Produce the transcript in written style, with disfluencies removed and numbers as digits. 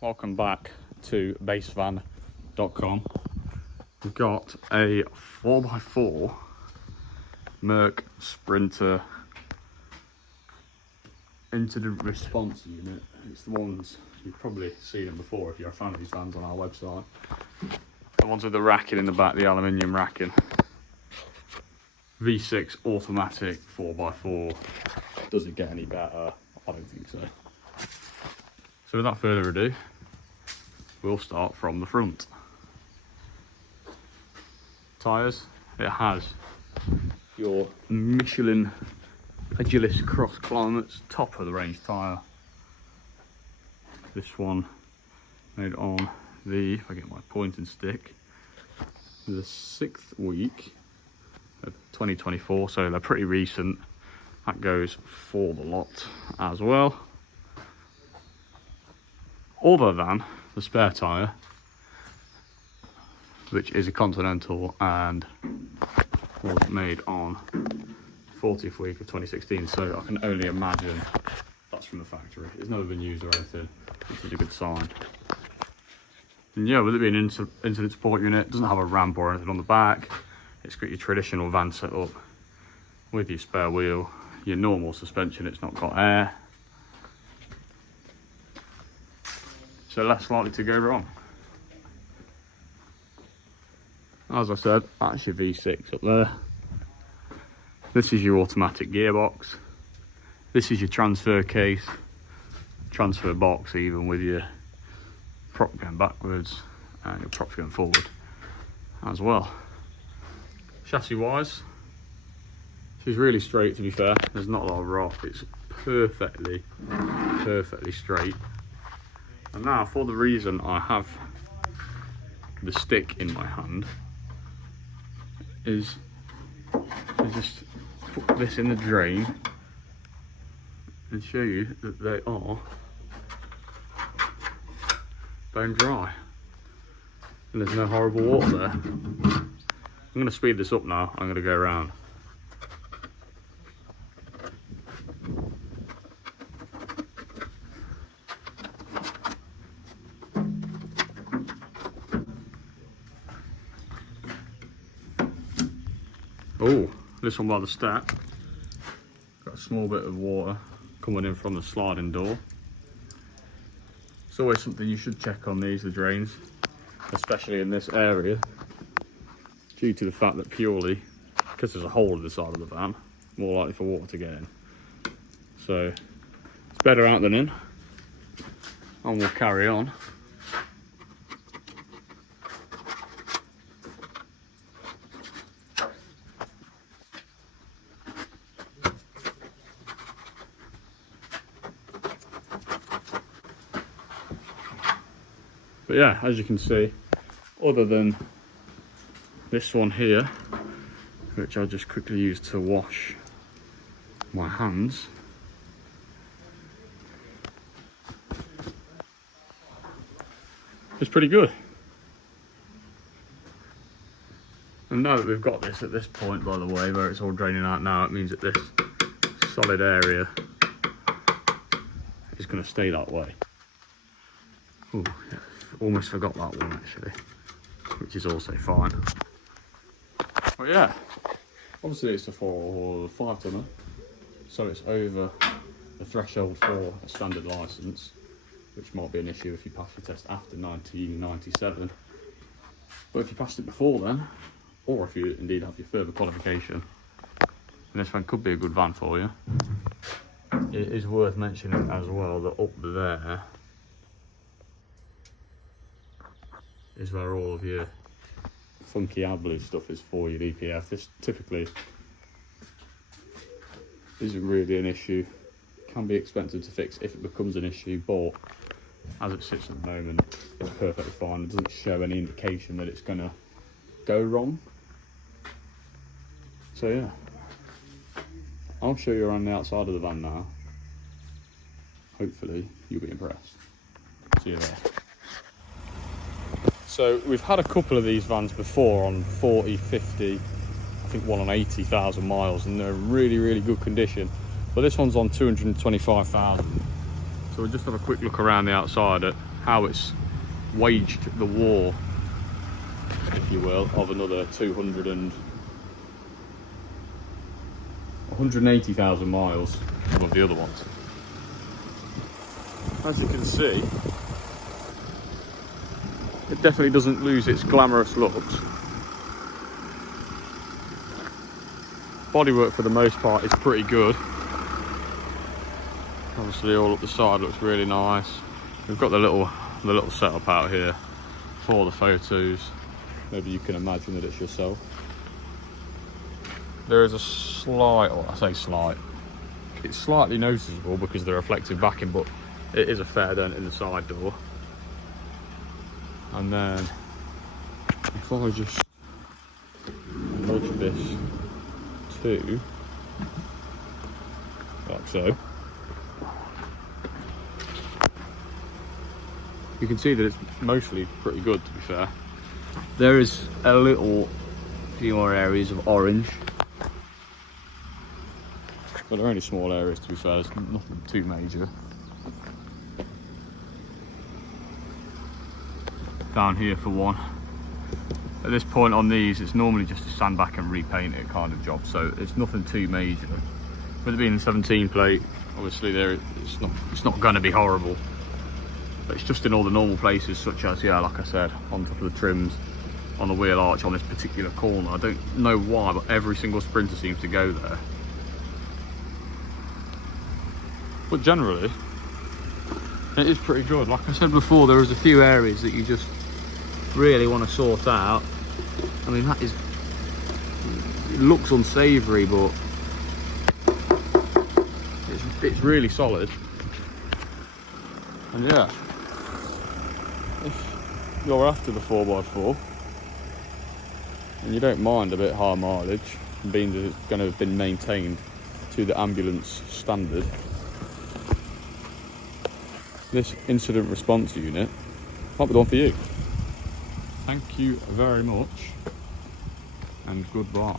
welcome back to basevan.com. We've got a 4x4 Merc Sprinter incident response unit. It's the ones you've probably seen them before if you're a fan of these vans on our website. The ones with the racking in the back, the aluminium racking. V6 automatic 4x4. Does it get any better? I don't think so. So without further ado, we'll start from the front. Tyres, it has your Michelin Agilis Cross Climates, top of the range tyre. This one made on the, if I get my pointing stick, the 6th week of 2024, so they're pretty recent. That goes for the lot as well. Other than the spare tyre, which is a Continental and was made on 40th week of 2016, so I can only imagine that's from the factory. It's never been used or anything, which is a good sign. And yeah, with it being an incident support unit, it doesn't have a ramp or anything on the back. It's got your traditional van setup with your spare wheel, your normal suspension. It's not got air, so less likely to go wrong. As I said, that's your V6 up there. This is your automatic gearbox. This is your transfer case, transfer box, even with your prop going backwards and your props going forward as well. Chassis wise, she's really straight, to be fair. There's not a lot of rock. It's perfectly straight. And now, for the reason I have the stick in my hand, is I just put this in the drain and show you that they are bone dry and there's no horrible water there. I'm going to speed this up now. I'm going to go around. Oh, this one by the stack. Got a small bit of water coming in from the sliding door. It's always something you should check on these, the drains, especially in this area, due to the fact that purely because there's a hole in the side of the van, more likely for water to get in. So it's better out than in, and we'll carry on. But yeah, as you can see, other than this one here, which I'll just quickly use to wash my hands, it's pretty good. And now that we've got this at this point, by the way, where it's all draining out now, it means that this solid area is going to stay that way. Ooh, yeah. Almost forgot that one actually, which is also fine. But yeah, obviously it's a 4 or 5 tonner, so it's over the threshold for a standard license, which might be an issue if you pass your test after 1997. But if you passed it before then, or if you indeed have your further qualification, then this van could be a good van for you. It is worth mentioning as well that up there is where all of your funky AdBlue stuff is for your DPF. This typically isn't really an issue. Can be expensive to fix if it becomes an issue, but as it sits at the moment, it's perfectly fine. It doesn't show any indication that it's gonna go wrong. So yeah, I'll show you around the outside of the van now. Hopefully you'll be impressed. See you there. So we've had a couple of these vans before on 40, 50, I think one on 80,000 miles, and they're in really good condition. But this one's on 225,000. So we'll just have a quick look around the outside at how it's waged the war, if you will, of another 180,000 miles of the other ones. As you can see, it definitely doesn't lose its glamorous looks. Bodywork for the most part is pretty good. Obviously all up the side looks really nice. We've got the little setup out here for the photos. Maybe you can imagine that it's yourself. There is a slight, or I say slight, it's slightly noticeable because of the reflective backing, but it is a fair dent in the side door. And then if I just nudge this to, like so, you can see that it's mostly pretty good, to be fair. There is a few more areas of orange, but they're only small areas, to be fair. There's nothing too major. Down here for one. At this point on these, it's normally just a sand back and repaint it kind of job, so it's nothing too major. With it being a 17 plate, obviously it's not going to be horrible. But it's just in all the normal places, such as, yeah, like I said, on top of the trims, on the wheel arch, on this particular corner. I don't know why, but every single Sprinter seems to go there. But generally, it is pretty good. Like I said before, there is a few areas that you just really want to sort out. I mean, it looks unsavoury, but it's really solid. And yeah, if you're after the 4x4 and you don't mind a bit high mileage, being that it's going to have been maintained to the ambulance standard, this incident response unit might be the one for you. Thank you very much, and goodbye.